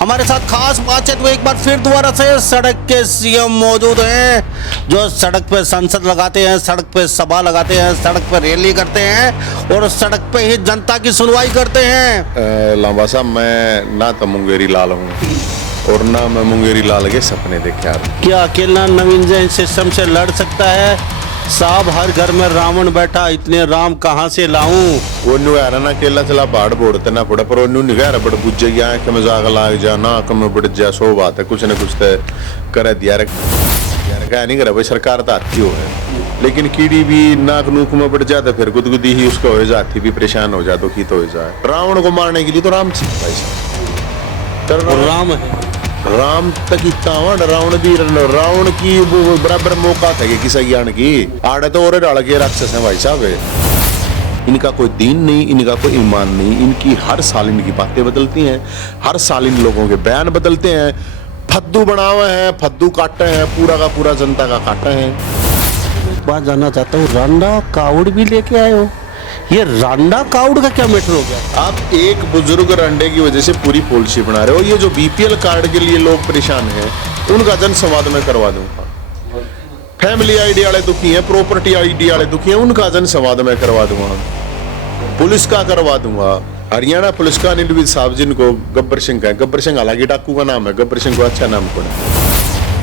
हमारे साथ खास बातचीत में एक बार फिर दोबारा से सड़क के सीएम मौजूद हैं, जो सड़क पे संसद लगाते हैं, सड़क पे सभा लगाते हैं, सड़क पे रैली करते हैं और सड़क पे ही जनता की सुनवाई करते हैं। लांबा साहब, मैं ना तो मुंगेरी लाल हूँ और ना मैं मुंगेरी लाल के सपने देख आ रहा हूँ। क्या अकेला नवीन जैन सिस्टम से लड़ सकता है? साहब, हर घर में रावण बैठा, इतने राम कहाँ से लाऊं? वो नुहारा ना केला चला बाढ़ बोड़ते ना पड़ा, पर वो निगाह बड़ बुझे गया कि मजाक लाग जा ना कम बढ़ जा, सो बात है कुछ न कुछ तो कर दिया क्या नहीं करा भाई, सरकार तो आती हो है, लेकिन कीड़ी भी नाक नूक में बढ़ जाता फिर गुदगुदी ही उसका हो जाती, भी परेशान हो जा तो की तो हो जाए। रावण को मारने के लिए तो राम चाहिए भाई साहब, राम है। राम तक रावण भी रावण की वो बराबर मौका था कि किसी ज्ञान की आड़े तो और डाल के राक्षस है भाई साहब। इनका कोई दीन नहीं, इनका कोई ईमान नहीं, इनकी हर साल इनकी बातें बदलती हैं, हर साल इन लोगों के बयान बदलते हैं, फद्दू बनावे हैं, फद्दू काटे हैं, पूरा का पूरा जनता का काटे हैं। बात जानना चाहता हूँ, रांडा कावड़ भी लेके आए हो, ये रांडा कावड़ का क्या मैटर हो गया? आप एक बुजुर्ग रंडे की वजह से पूरी पॉलिसी बना रहे हो। ये जो बीपीएल कार्ड के लिए लोग परेशान हैं, उनका जन संवाद में करवा दूंगा। फैमिली आईडी वाले दुखी हैं, प्रॉपर्टी आईडी वाले दुखी हैं, उनका जन संवाद में करवा दूंगा। पुलिस का करवा दूंगा। हरियाणा पुलिस का अनिल विज साहब, जिनको गब्बर सिंह का, गब्बर सिंह हालांकि डाकू का नाम है, गब्बर सिंह को अच्छा नाम पड़ा।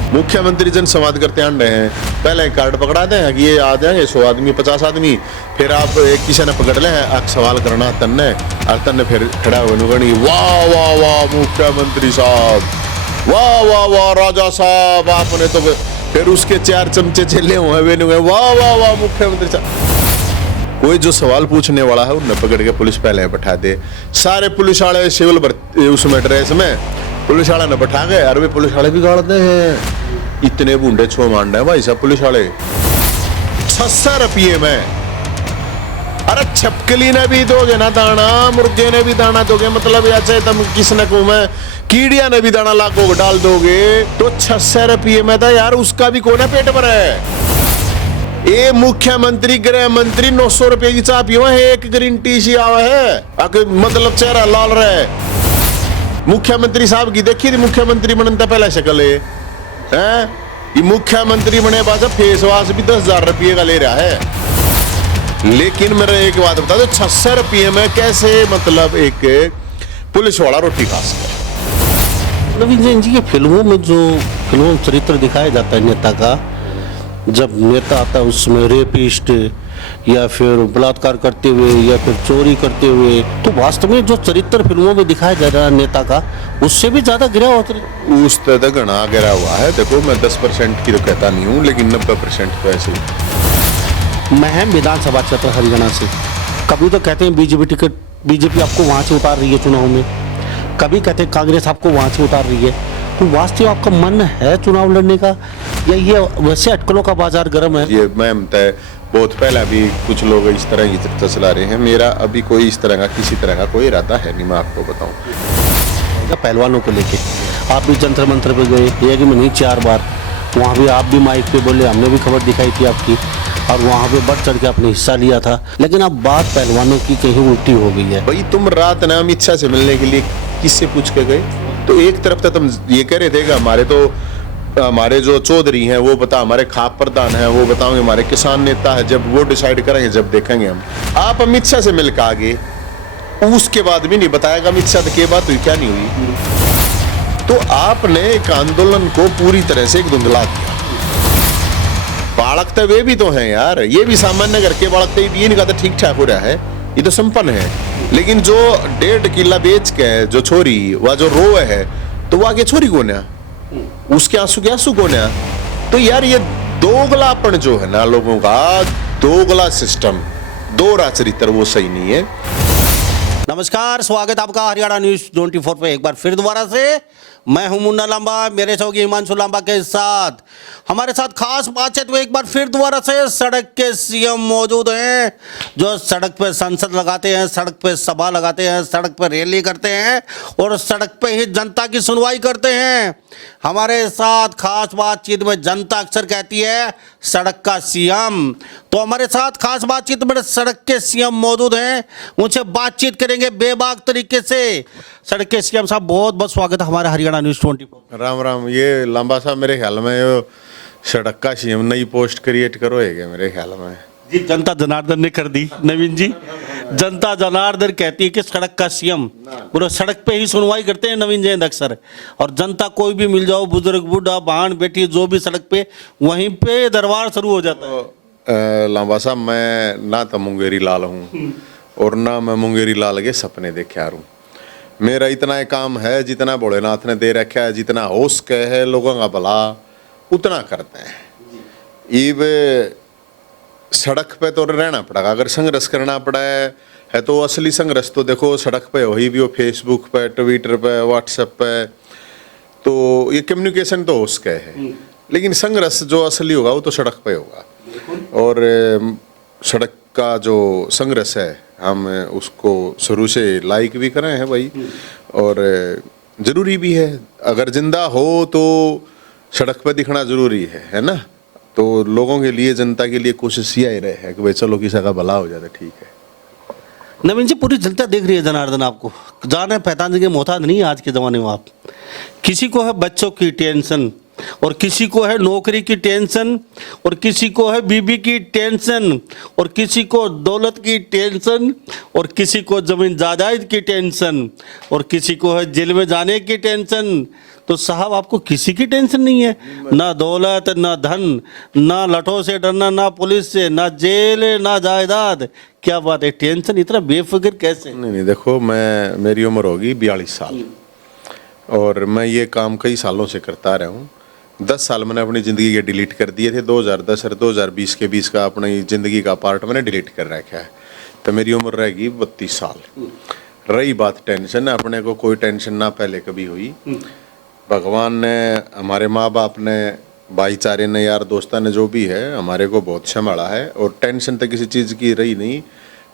मुख्यमंत्री जन संवाद करते आंडे हैं, पहले कार्ड पकड़ा दें कि ये आ जाएंगे 100 आदमी 50 आदमी, फिर आप एक किसी ने पकड़ ले, आप सवाल करना तन्ने और तन्ने फिर खड़ा होने, वाह वाह वाह मुख्यमंत्री साहब, वाह वाह वाह राजा साहब आपने तो, फिर उसके 4 चमचे चले हुए, वाह वाह वाह मुख्यमंत्री साहब। कोई जो सवाल पूछने वाला है उन्हें पकड़ के पुलिस पहले बैठा दे। सारे पुलिस वाले सिविल उसमें ड्रेस में पुलिस वाले ने बैठा गए, और वे पुलिस वाले भी गाड़ते हैं, इतने बूंदे छो मांडे भाई साहब पुलिस वाले। 600 रुपये में, अरे छपकली ने भी दोगे ना दाना, मुर्गे ने भी दाना दोगे, मतलब ऐसे तुम किसने को मैं कीड़िया ने भी दाना लाखों डाल दोगे तो 600 रुपये में था यार, उसका भी कोने पेट भरा है। ये मुख्यमंत्री गृह मंत्री 900 रुपये की चाय पियो है, एक ग्रीन टी सी आवा है, मतलब चेहरा लाल रहे। मुख्यमंत्री साहब की देखी थी, मुख्यमंत्री बनता पहले शक्ल है, ये मुख्यमंत्री बने बाद फेस वॉश भी 10,000 रुपये का ले रहा है। लेकिन मेरे एक बात बता दो, 600 रुपये में कैसे मतलब एक पुलिस वाला रोटी खा सकता? नवीन जैन जी, के फिल्मों में जो चरित्र दिखाया जाता है नेता का, जब नेता आता है उसमें रेपिस्ट या फिर बलात्कार करते हुए या फिर चोरी करते हुए, तो वास्तव में जो चरित्र फिल्मों में दिखाया जा रहा है नेता का, उससे भी ज्यादा गिरा होता है। उस तरह घना गिरा हुआ है। देखो, मैं 10% की तो कहता नहीं हूँ, लेकिन 90% तो ऐसे ही। मैं विधानसभा क्षेत्र हरियाणा से, कभी तो कहते हैं बीजेपी टिकट, बीजेपी आपको वहां से उतार रही है चुनाव में, कभी कहते हैं कांग्रेस आपको वहां से उतार रही है, तो वास्तव आपका मन है चुनाव लड़ने का, या ये वैसे अटकलों का बाजार गर्म है? ये मैं बहुत पहले भी कुछ लोग इस तरह की चर्चा चला रहे हैं, मेरा अभी कोई इस तरह का किसी तरह का कोई इरादा है नहीं, मैं आपको बताऊं। पहलवानों को लेके आप भी जंतर मंत्र पे गए, एक में नहीं 4 बार, वहाँ भी आप भी माइक पे बोले, हमने भी खबर दिखाई थी आपकी, और वहाँ पे बढ़ चढ़ के आपने हिस्सा लिया था, लेकिन अब बात पहलवानों की कहीं उल्टी हो गई है। भाई, तुम रात ना अमित शाह से मिलने के लिए किससे पूछ के गए? तो एक तरफ तो तुम ये कह रहे थे कि हमारे जो चौधरी हैं वो बता, हमारे खाप प्रधान हैं वो बताओगे, हमारे किसान नेता है, जब वो डिसाइड करेंगे जब देखेंगे हम। आप अमित शाह से मिल के आगे, उसके बाद भी नहीं बताएगा अमित शाह के बात हुई क्या नहीं हुई। तो आपने एक आंदोलन को पूरी तरह से एक धुंधला दिया। बालक तो वे भी तो हैं यार, ये भी सामान्य घर के बालक थे, ये नहीं कहता ठीक ठाक हो रहा है, ये तो संपन्न है, लेकिन जो 1.5 किला बेच के जो छोरी वह जो रोए है, तो वह आगे छोरी कौन है, उसके आंसू के आंसू कौन है? तो यार ये दोगलापन जो है ना लोगों का, दोगला सिस्टम, दोहरा चरित्र, वो सही नहीं है। नमस्कार, स्वागत आपका हरियाणा न्यूज 24 पे एक बार फिर दोबारा से। मैं हूं मुन्ना लांबा, मेरे सहयोगी हिमांशु लांबा के साथ हमारे साथ खास बातचीत में एक बार फिर दोबारा से सड़क के सीएम मौजूद हैं, जो सड़क पे संसद लगाते हैं, सड़क पे सभा लगाते हैं, सड़क पे रैली करते हैं और सड़क पे ही जनता की सुनवाई करते हैं। हमारे साथ खास बातचीत में जनता अक्सर कहती है सड़क का सीएम, तो हमारे साथ खास बातचीत में सड़क के सीएम मौजूद हैं, उनसे बातचीत करेंगे बेबाक तरीके से। सड़क के सीएम साहब बहुत बहुत स्वागत है हमारे हरियाणा न्यूज़ 24। राम राम। ये लंबा साहब मेरे ख्याल में यो सड़क का सीएम नई पोस्ट क्रिएट करो है मेरे ख्याल में। जी जनता जनार्दन ने कर दी नवीन जी, जनता जनार्दन कहती है कि सड़क का सीएम, पूरा सड़क पे ही सुनवाई करते हैं नवीन जयंत अक्सर। और जनता कोई भी मिल जाओ, बुजुर्ग बूढ़ा बहन बेटी जो भी सड़क पे, वहीं पे दरबार शुरू हो जाता है। लांबा साहब मैं ना तो मुंगेरी लाल हूँ और ना मैं मुंगेरी लाल के सपने देखे आ रहा हूँ। मेरा इतना ही काम है जितना भोलेनाथ ने दे रखा है, जितना हो सके है लोगों का भला उतना करते हैं। इब सड़क पे तो रहना पड़ेगा, अगर संघर्ष करना पड़ा है तो असली संघर्ष तो देखो सड़क पे वही भी हो, फेसबुक पे, ट्विटर पे, व्हाट्सएप पे, तो ये कम्युनिकेशन तो हो सके है, लेकिन संघर्ष जो असली होगा वो तो सड़क पे होगा। और सड़क का जो संघर्ष है हम उसको शुरू से लाइक भी करे हैं भाई, और ज़रूरी भी है। अगर जिंदा हो तो सड़क पर दिखना ज़रूरी है ना। तो लोगों के लिए, जनता के लिए कोशिश यही रहे है कि भाई चलो किसी का भला हो जाए, ठीक है। नवीन जी पूरी जनता देख रही है जनार्दन आपको, जाने पहचानने के मोहताज नहीं है आज के ज़माने में आप। किसी को है बच्चों की टेंशन, और किसी को है नौकरी की टेंशन, और किसी को है बीबी की टेंशन, और किसी को दौलत की टेंशन, और किसी को ज़मीन जायदाद की टेंशन, और किसी को है जेल में जाने की टेंशन। तो साहब आपको किसी की टेंशन नहीं है, ना दौलत ना धन, ना लठों से डरना, ना पुलिस से, ना जेल, ना जायदाद। क्या बात है, टेंशन इतना बेफिक्र कैसे? नहीं देखो, मेरी उम्र होगी 42 साल और मैं ये काम कई सालों से करता रहा हूँ। 10 साल मैंने अपनी ज़िंदगी के डिलीट कर दिए थे। 2010 और 2020 के बीच का अपनी ज़िंदगी का पार्ट मैंने डिलीट कर रखा है, तो मेरी उम्र रहेगी 32 साल। रही बात टेंशन, अपने को कोई टेंशन ना पहले कभी हुई। भगवान ने, हमारे माँ बाप ने, भाईचारे ने, यार दोस्ता ने, जो भी है हमारे को बहुत संभाला है। और टेंशन तो किसी चीज़ की रही नहीं,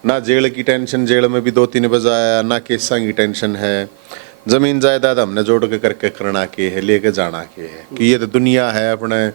ना जेल की टेंशन, जेल में भी 2-3 बजाया, ना केसा की टेंशन है। ज़मीन जायदाद हमने जोड़ के करके करना के है, लेके जाना के है कि ये तो दुनिया है, अपने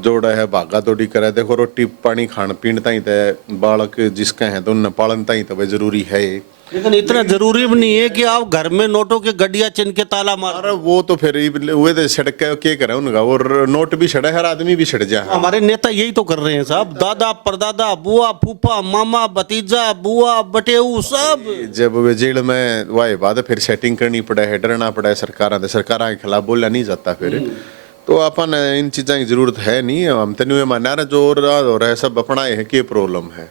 जोड़ा है, भागा दौड़ी करे। देखो रोटी पानी खान पीन ताई तो बालक जिसके हैं तो उन्हें पालन ताई तो भाई ज़रूरी है, लेकिन इतना जरूरी भी नहीं है कि आप घर में नोटों के गड्डिया चिन के ताला मार। अरे वो तो फिर वे तो सड़क के करे उनका, और नोट भी सड़े, हर आदमी भी सड़ जाए। हमारे नेता यही तो कर रहे हैं साहब, दादा परदादा, बुआ फूफा, मामा भतीजा, बुआ बटेऊ सब। जब वे जेल में वाए बाद फिर सेटिंग करनी पड़े है, डरना पड़ा है सरकार के खिलाफ बोला नहीं जाता फिर। तो अपन इन चीज़ों की जरूरत है नहीं, हम तेन माना रहे जो हो रहा है सब अपना है कि प्रॉब्लम है।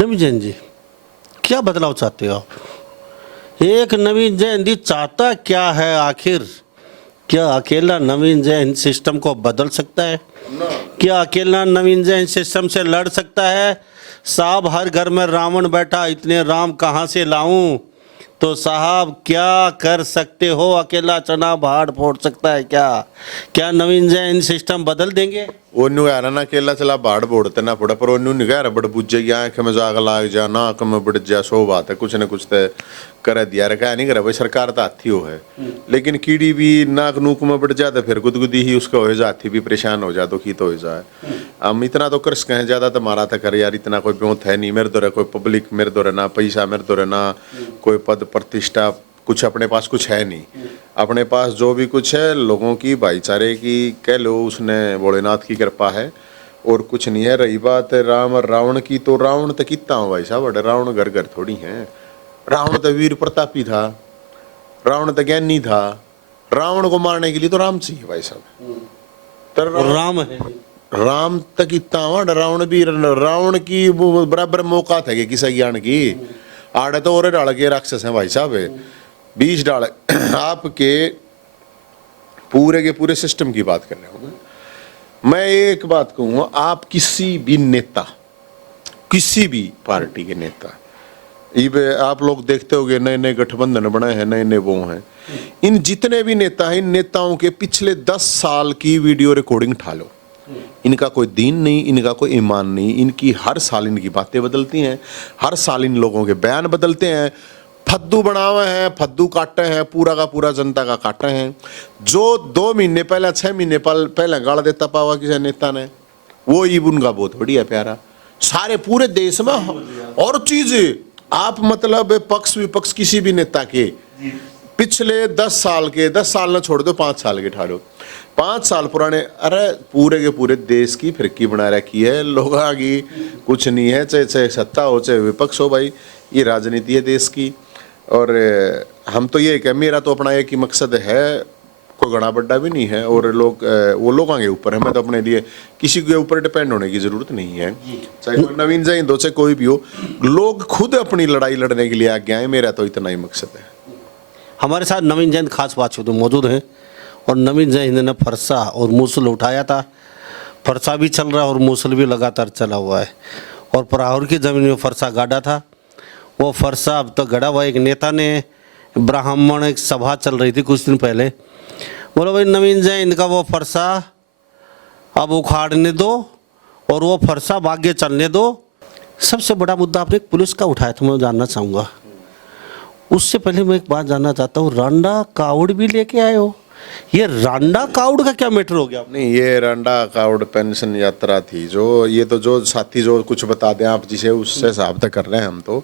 नवीन जैन जी क्या बदलाव चाहते हो आप? एक नवीन जैन जी चाहता क्या है आखिर? क्या अकेला नवीन जैन सिस्टम को बदल सकता है? क्या अकेला नवीन जैन सिस्टम से लड़ सकता है? साहब हर घर में रावण बैठा, इतने राम कहाँ से लाऊं? तो साहब क्या कर सकते हो? अकेला चना भाड़ फोड़ सकता है क्या? क्या नवीन जैन सिस्टम बदल देंगे? ओनू यार ना अकेला चला बाढ़ बोड़ते ना पड़ा, पर ओनू निगाह बड़ बुझ जाएगी, आँख में जाग लाग जा, नाक में बढ़ जा, सो बात है, कुछ न कुछ तो कर दिया रखा नहीं करा भाई, सरकार तो हाथी हो है। लेकिन कीड़ी भी नाक नूक में बढ़ जाता फिर गुदगुदी ही उसका हो जा, हाथी भी परेशान हो जा, दुखी तो हो जाए। हम इतना तो कर सकें, ज़्यादा तो मारा था कर यार, इतना कोई ब्योत है नहीं मेरे दो, कोई पब्लिक मेरे दो, ना पैसा मेरे दो, ना कोई पद प्रतिष्ठा, कुछ अपने पास कुछ है नहीं। अपने पास जो भी कुछ है लोगों की भाईचारे की कह लो, उसने भोलेनाथ की कृपा है और कुछ नहीं है। रही बात राम और रावण की, तो रावण तो कितना हो भाई साहब, बड़े रावण घर घर थोड़ी हैं। रावण तो वीर प्रतापी था, रावण तो ज्ञानी था। रावण को मारने के लिए तो राम चाहिए भाई साहब, तो राम है, राम तक इतना रावण भी, रावण की बराबर मौका था कि किसी ज्ञान की आड़े तो और डाल के राक्षस हैं भाई साहब, 20 डाल आपके पूरे के पूरे सिस्टम की बात कर रहे हो। मैं एक बात कहूँगा, आप किसी भी नेता, किसी भी पार्टी के नेता, ये आप लोग देखते होंगे नए नए गठबंधन बने हैं, नए नए वो हैं, इन जितने भी नेता हैं, इन नेताओं के पिछले 10 साल की वीडियो रिकॉर्डिंग उठा लो। इनका कोई दीन नहीं, इनका कोई ईमान नहीं, इनकी हर साल इनकी बातें बदलती हैं, हर साल इन लोगों के बयान बदलते हैं। फद्दू बनावे हैं, फद्दू काटे हैं, पूरा का पूरा जनता का काटे हैं। जो 2 महीने पहले, 6 महीने पहले गाड़ देता पावा किसी नेता ने, वो ही उनका बहुत बढ़िया प्यारा सारे पूरे देश में। और चीज आप मतलब पक्ष विपक्ष किसी भी नेता के पिछले 10 साल के, 10 साल ना छोड़ दो, 5 साल के ठालो, 5 साल पुराने, अरे पूरे के पूरे देश की फिरकी बना रखी है लोगों की, कुछ नहीं है, चाहे सत्ता हो चाहे विपक्ष हो, भाई ये राजनीति है देश की। और हम तो ये कह, मेरा तो अपना एक ही मकसद है, कोई घना बड्डा भी नहीं है, और लोग वो लोगों के ऊपर है, मैं तो अपने लिए किसी के ऊपर डिपेंड होने की जरूरत नहीं है, चाहे कोई नवीन जैन दो चाहे कोई भी हो, लोग खुद अपनी लड़ाई लड़ने के लिए आगे आए, मेरा तो इतना ही मकसद है। हमारे साथ नवीन जैन खास बातचीत मौजूद हैं, और नवीन जैन ने फरसा और मूसल उठाया था, फरसा भी चल रहा है और मूसल भी लगातार चला हुआ है, और पराहुर की ज़मीन में फरसा गाड़ा था, वो फरसा अब तो गड़ा हुआ। एक नेता ने ब्राह्मण एक सभा चल रही थी कुछ दिन पहले, बोलो भाई नवीन जैन का वो फरसा अब उखाड़ने दो और वो फरसा भाग्य चलने दो। सबसे बड़ा मुद्दा आपने पुलिस का उठाया था, मैं जानना चाहूँगा। उससे पहले मैं एक बात जानना चाहता हूँ, रांडा कावड़ भी लेके आए हो, ये रांडा कावड़ का क्या मैटर हो गया? नहीं, ये रांडा कावड़ पेंशन यात्रा थी, जो ये तो जो साथी जो कुछ बता दें आप जिसे, उससे हिसाब तक कर रहे हैं हम। तो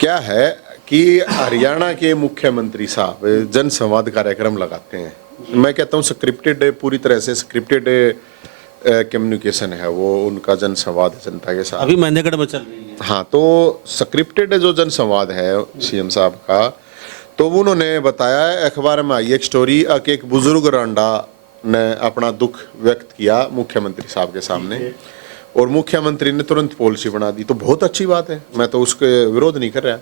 क्या है कि हरियाणा के मुख्यमंत्री साहब जन संवाद कार्यक्रम लगाते हैं, मैं कहता हूँ स्क्रिप्टेड, पूरी तरह से स्क्रिप्टेड कम्युनिकेशन है वो, उनका जन संवाद जनता के साथ अभी महेंद्रगढ़ में चल रही है। हाँ, तो स्क्रिप्टेड जो जन संवाद है सीएम साहब का, तो उन्होंने बताया, अखबार में आई एक स्टोरी कि एक बुजुर्ग रांडा ने अपना दुख व्यक्त किया मुख्यमंत्री साहब के सामने, और मुख्यमंत्री ने तुरंत पॉलिसी बना दी। तो बहुत अच्छी बात है, मैं तो उसके विरोध नहीं कर रहा,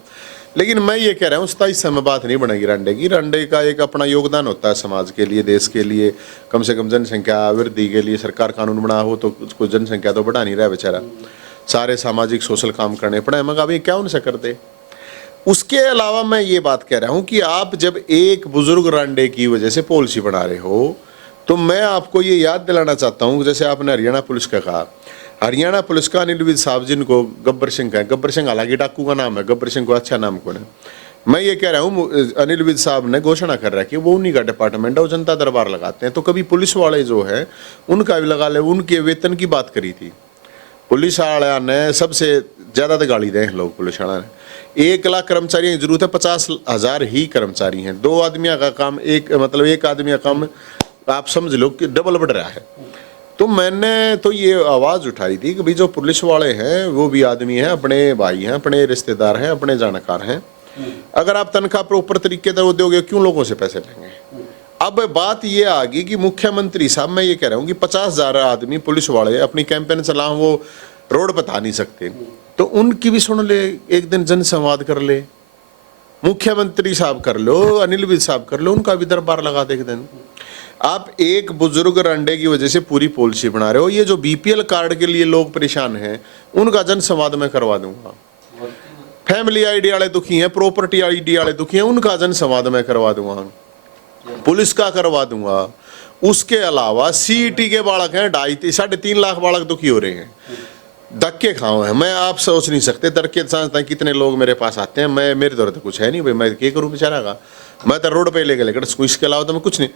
लेकिन मैं ये कह रहा हूँ 27 समय बात नहीं बनेगी रांडे की। रांडे का एक अपना योगदान होता है समाज के लिए, देश के लिए, कम से कम जनसंख्या वृद्धि के लिए सरकार कानून बना हो तो उसको जनसंख्या तो बढ़ा नहीं रहा बेचारा, सारे सामाजिक सोशल काम करने पड़े, मगर अभी क्या उनसे कर दे। उसके अलावा मैं ये बात कह रहा हूँ कि आप जब एक बुजुर्ग रांडे की वजह से पॉलिसी बना रहे हो, तो मैं आपको ये याद दिलाना चाहता हूँ, जैसे आपने हरियाणा पुलिस का कहा, हरियाणा पुलिस का अनिल विज साहब जिनको गब्बर सिंह का है, गब्बर सिंह हालांकि डाकू का नाम है, गब्बर सिंह को अच्छा नाम कौन है, मैं ये कह रहा हूँ अनिल विज साहब ने घोषणा कर रहा है कि वो उन्हीं का डिपार्टमेंट है, वो जनता दरबार लगाते हैं। तो कभी पुलिस वाले जो है उनका भी लगा ले, उनके वेतन की बात करी थी पुलिस वाले ने, सबसे ज़्यादा तो गाली दें लोग पुलिस वाला ने। 1 लाख कर्मचारियों की जरूरत है, 50,000 ही कर्मचारी हैं, 2 आदमियों का काम, एक मतलब एक आदमी का काम आप समझ लो कि डबल बढ़ रहा है। तो मैंने तो ये आवाज़ उठाई थी कि भाई जो पुलिस वाले हैं वो भी आदमी हैं, अपने भाई हैं, अपने रिश्तेदार हैं, अपने जानकार हैं, अगर आप तनख्वाह प्रॉपर तरीके से दोगे क्यों लोगों से पैसे लेंगे। अब बात ये आ गई कि मुख्यमंत्री साहब, मैं ये कह रहा हूँ कि 50,000 आदमी पुलिस वाले अपनी कैंपेन चला, वो रोड बता नहीं सकते, तो उनकी भी सुन ले, एक दिन जन संवाद कर ले, मुख्यमंत्री साहब कर लो, अनिल विज साहब कर लो, उनका भी दरबार लगा दे एक दिन। आप एक बुजुर्ग रांडे की वजह से पूरी पॉलिसी बना रहे हो, ये जो बीपीएल कार्ड के लिए लोग परेशान हैं उनका जन संवाद मैं करवा दूंगा, फैमिली आईडी वाले दुखी हैं, प्रॉपर्टी आईडी वाले दुखी हैं, उनका जन संवाद मैं करवा दूंगा, पुलिस का करवा दूंगा। उसके अलावा सीईटी के बालक हैं, 2.5-3.5 लाख बालक दुखी हो रहे हैं, धक्के खाओ हैं, मैं आप सोच नहीं सकते धक्के समझता है कितने लोग मेरे पास आते हैं, मैं मेरे दौर तो कुछ है नहीं भाई, मैं क्या करूँ बेचारा का, मैं तो रोड पे लेके लेकर, इसके अलावा तो मैं कुछ नहीं।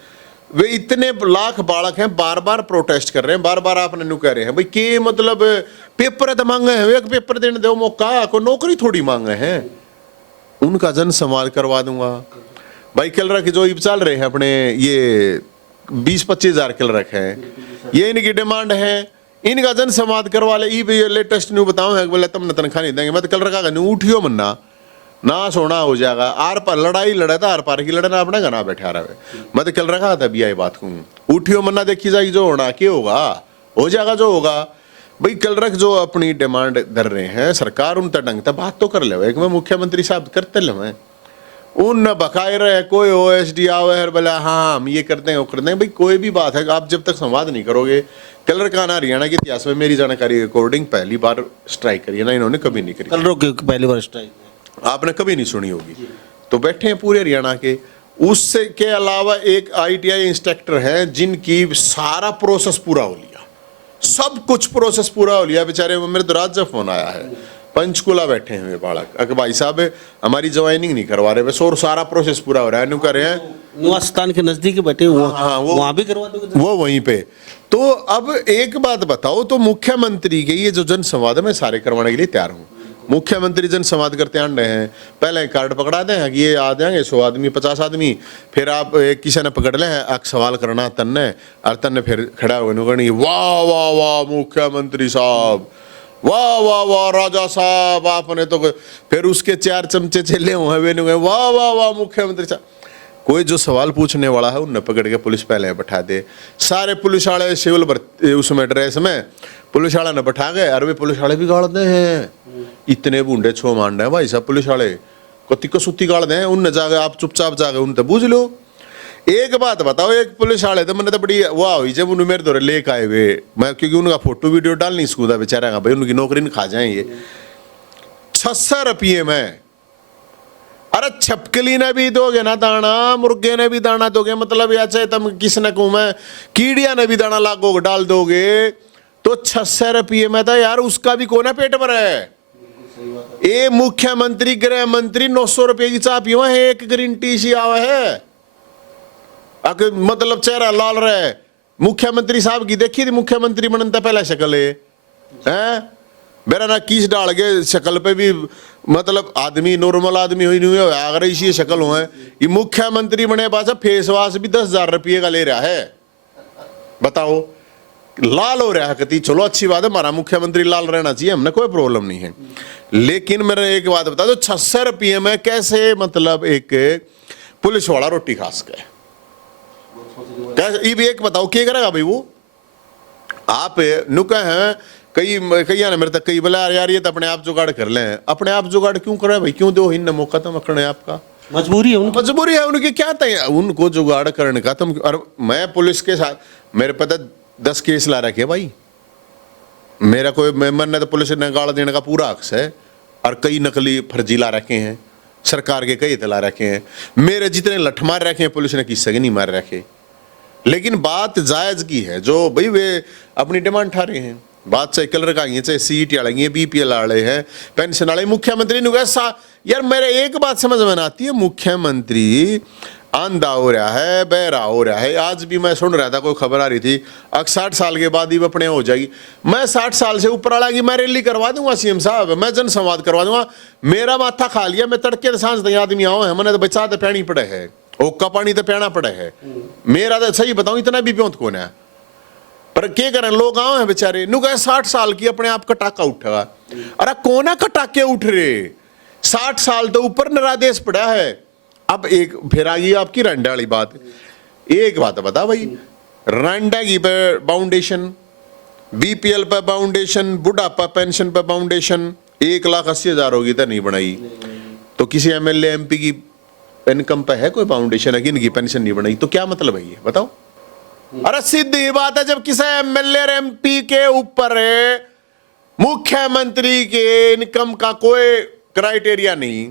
वे इतने लाख बालक हैं, बार बार प्रोटेस्ट कर रहे हैं, बार बार आपने नु कह रहे हैं भाई के मतलब पेपर तो मांगे हैं, एक पेपर देने दो मौका, कोई नौकरी थोड़ी मांगे हैं, उनका जन संवाद करवा दूंगा भाई। किल रख जो चल रहे हैं अपने ये 20-25 हज़ार किल रख हैं, ये इनकी डिमांड है, इनका जन संवाद करवा ले। ये लेटेस्ट न्यू बताऊं है बोले तुमने तनख्वाह नहीं देंगे, मैं तो कल रखा न्यू उठियो मन्ना ना सोना हो जाएगा, आर पार लड़ाई लड़ा था, आर पार की लड़ना अपना घना बैठा रहा, मैं तो कल रखा था भी आई बात को, उठियो मन्ना देखी जाएगी, जो होना क्या होगा हो जाएगा जो होगा भाई। कल रख जो अपनी डिमांड धर रहे हैं, सरकार उन ढंग से बात तो कर ले, एक मैं मुख्यमंत्री साहब करते ले, मैं उन बकाए रहे कोई OSD आवे बोला हाँ हम ये करते हैं वो करते हैं, भाई कोई भी बात है आप जब तक संवाद नहीं करोगे। कलर का ना हरियाणा के इतिहास में मेरी जानकारी के अकॉर्डिंग पहली बार स्ट्राइक करी है ना, इन्होंने कभी नहीं करी, कलरों की पहली बार स्ट्राइक आपने कभी नहीं सुनी होगी, तो बैठे हैं पूरे हरियाणा के। उससे के अलावा एक ITI इंस्ट्रक्टर हैं जिनकी सारा प्रोसेस पूरा हो लिया, सब कुछ प्रोसेस पूरा हो लिया बेचारे, मेरे तो रात जब फोन आया है, पंचकुला बैठे हुए बालक, अगर भाई साहब हमारी ज्वाइनिंग नहीं करवा रहे बस, और सारा प्रोसेस पूरा हो रहा है, कर रहे हैं निवास स्थान के नजदीक बैठे हुए, हाँ वो वहां भी करवा दोगे, वो वहीं पे। तो अब एक बात बताओ, तो मुख्यमंत्री के ये जो जन संवाद है मैं सारे करवाने के लिए तैयार हूँ, मुख्यमंत्री जन संवाद करते आंडे हैं, पहले कार्ड पकड़ा दें कि ये आ जाएंगे 100 आदमी 50 आदमी, फिर आप एक किसी ने पकड़ ले आप सवाल करना तन्ने, और तन्ने फिर खड़ा हुए वाह वाह वाह मुख्यमंत्री साहब, वाह वाह वाह राजा साहब आपने तो, फिर उसके 4 चमचे चले हुए वाह वाह वाह मुख्यमंत्री साहब। कोई जो सवाल पूछने वाला है उन्हें पकड़ के पुलिस पहले बैठा दे, सारे पुलिस वाले सिविल उसमें ड्रेस में पुलिस वाला ने बैठा गए, और वे पुलिस वाले भी गाड़ दे हैं, इतने बूढ़े छो मांड है भाई साहब पुलिस वाले कति को सुती गाड़ दे, उनने जाके आप चुपचाप जाके उनसे बूझ लो। एक बात बताओ, एक पुलिस वाले तो मैंने तो बड़ी वाह हुई जब उन्हें मेरे दौरे लेके आए हुए, मैं क्योंकि उनका फोटो वीडियो डाल नहीं सकूंगा बेचारा का, भाई उनकी नौकरी नहीं खा जाए ये 600 रुपये में। अरे छपकली ने भी दोगे ना दाना, मुर्गे ने भी दाना दोगे, मतलब या चाहे तुम किसने कहूं मैं कीड़िया ने भी दाना लागो डाल दोगे तो 600 रुपये में था यार, उसका भी कोना पेट भर है। ये मुख्यमंत्री गृह मंत्री 900 रुपये की चाय पियो है, एक ग्रीन टी सी आवा है, मतलब चेहरा लाल रहे। मुख्यमंत्री साहब की देखी थी मुख्यमंत्री बनता पहला शक्ल है मेरा ना किस डाल के शक्ल पे भी, मतलब आदमी नॉर्मल आदमी हुई नहीं हुआ अगर इसी शक्ल हो है, ये मुख्यमंत्री बने पास फेस वॉश भी 10,000 रुपये का ले रहा है, बताओ लाल हो रहा है कति। चलो अच्छी बात है, हमारा मुख्यमंत्री लाल रहना चाहिए, हमने कोई प्रॉब्लम नहीं है, लेकिन मेरे एक बात बता दो 600 रुपये में कैसे मतलब एक पुलिस वाला रोटी खा सके, ये भी एक बताओ क्या करेगा भाई वो। आप नुका हैं कई ने मेरे तक कई बोला यार ये तो अपने आप जुगाड़ कर लें, अपने आप जुगाड़ क्यों करे भाई, क्यों दो इन मौका तुम अपने आप का, मजबूरी है उनकी, मजबूरी है उनकी, क्या तय उनको जुगाड़ करने का तुम। और मैं पुलिस के साथ मेरे पता 10 केस ला रखे भाई, मेरा कोई मेंबर ने तो पुलिस ने गाड़ देने का पूरा हक है, और कई नकली फर्जी ला रखे हैं, सरकार के कई तला रखे हैं, मेरे जितने लठ मार रखे हैं पुलिस ने किसी के नहीं मार रखे। लेकिन बात जायज की है, जो भाई वे अपनी डिमांड उठा रहे हैं, बात चाहे कलर का ही चाहे सीट वाले हैं, बीपीएल वाले हैं, पेंशन वाले, मुख्यमंत्री ने कहा यार मेरे एक बात समझ में आती है, मुख्यमंत्री अंधा हो रहा है, बहरा हो रहा है। आज भी मैं सुन रहा था कोई खबर आ रही थी 60 साल के बाद ही अपने हो जाएगी, मैं 60 साल से ऊपर वाला की मैं रैली करवा दूंगा सीएम साहब, मैं जनसंवाद करवा दूंगा, मेरा माथा खा लिया, मैं तड़के सांझ तक आदमी आओ है, मैंने तो बचा तो पैनी पड़े है, ओका पानी तो पैना पड़े है, मेरा तो सही बताऊं इतना भी प्योंत कौन है, पर क्या करें लोग आओ हैं बेचारे नु कहे 60 साल की अपने आप कटाका उठेगा। अरे कोना कटाके उठ रहे, 60 साल तो ऊपर नरादेश पड़ा है। अब एक फिर आ गई आपकी रंडा वाली बात, एक बात बता भाई, रंडा की पे फाउंडेशन, बीपीएल पे फाउंडेशन, बुढ़ापा पेंशन पे फाउंडेशन 1,80,000 होगी तो नहीं बनाई, तो किसी एमएलए एमपी की इनकम पे है कोई फाउंडेशन है कि इनकी पेंशन नहीं बनाई, तो क्या मतलब है ये बताओ। अरे सीधी बात है, जब किसी एमएलए और एमपी के ऊपर मुख्यमंत्री के इनकम का कोई क्राइटेरिया नहीं,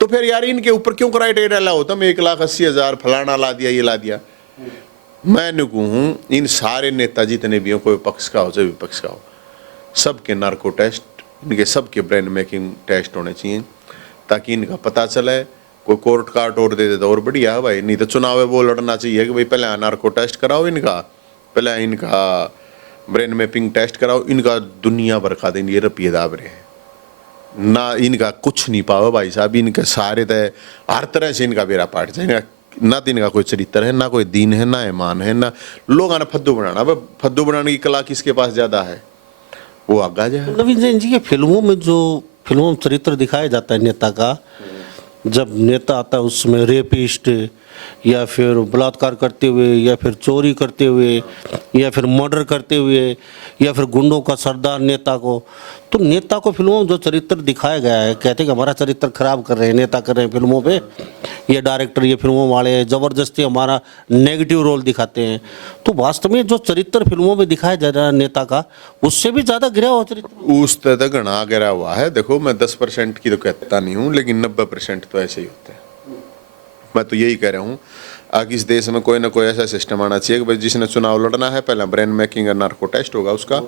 तो फिर यार इनके ऊपर क्यों क्राइटेरिया लाओ, तुम 1,80,000 फलाना ला दिया ये ला दिया। मैं कहूं इन सारे नेता जितने भी हो, कोई पक्ष का हो चाहे विपक्ष का हो, सबके नार्को टेस्ट, इनके सबके ब्रेन मेकिंग टेस्ट होने चाहिए, ताकि इनका पता चले। कोई कोर्ट काट और दे देता और बढ़िया है भाई, नहीं तो चुनाव वो लड़ना चाहिए कि भाई पहले नार्को टेस्ट कराओ इनका, पहले इनका ब्रेन मैपिंग टेस्ट कराओ, इनका दुनिया भर का दिन ये रुपये दाब रहे हैं ना, इनका कुछ नहीं पाओ भाई साहब, इनके सारे तय हर तरह से इनका बेरा पाट जाए, ना तो इनका कोई चरित्र है, ना कोई दीन है, ना ईमान है, ना लोग आना फद्दू बनाना। अब फद्दू बनाने की कला किसके पास ज्यादा है, वो आगा जाए। नवीन जैन जी के फिल्मों में जो फिल्मों में चरित्र दिखाया जाता है नेता का, जब नेता आता है उसमें रेपिस्ट या फिर बलात्कार करते हुए या फिर चोरी करते हुए या फिर मर्डर करते हुए या फिर गुंडों का सरदार नेता को, तो नेता को फिल्मों में जो चरित्र दिखाया गया है, कहते हैं कि हमारा चरित्र खराब कर रहे हैं, नेता कर रहे हैं फिल्मों पे, ये डायरेक्टर ये फिल्मों वाले ज़बरदस्ती हमारा नेगेटिव रोल दिखाते हैं, तो वास्तव में जो चरित्र फिल्मों में दिखाया जा रहा है नेता का, उससे भी ज़्यादा गिरा हुआ चरित्र उस तरह घना गिरा हुआ है। देखो मैं 10% की तो कहता नहीं हूँ, लेकिन 90% तो ऐसे ही होता है। मैं तो यही कह रहा हूँ आगे इस देश में कोई ना कोई ऐसा सिस्टम आना चाहिए कि भाई जिसने चुनाव लड़ना है पहले ब्रेन मेकिंग और नार्को टेस्ट होगा उसका,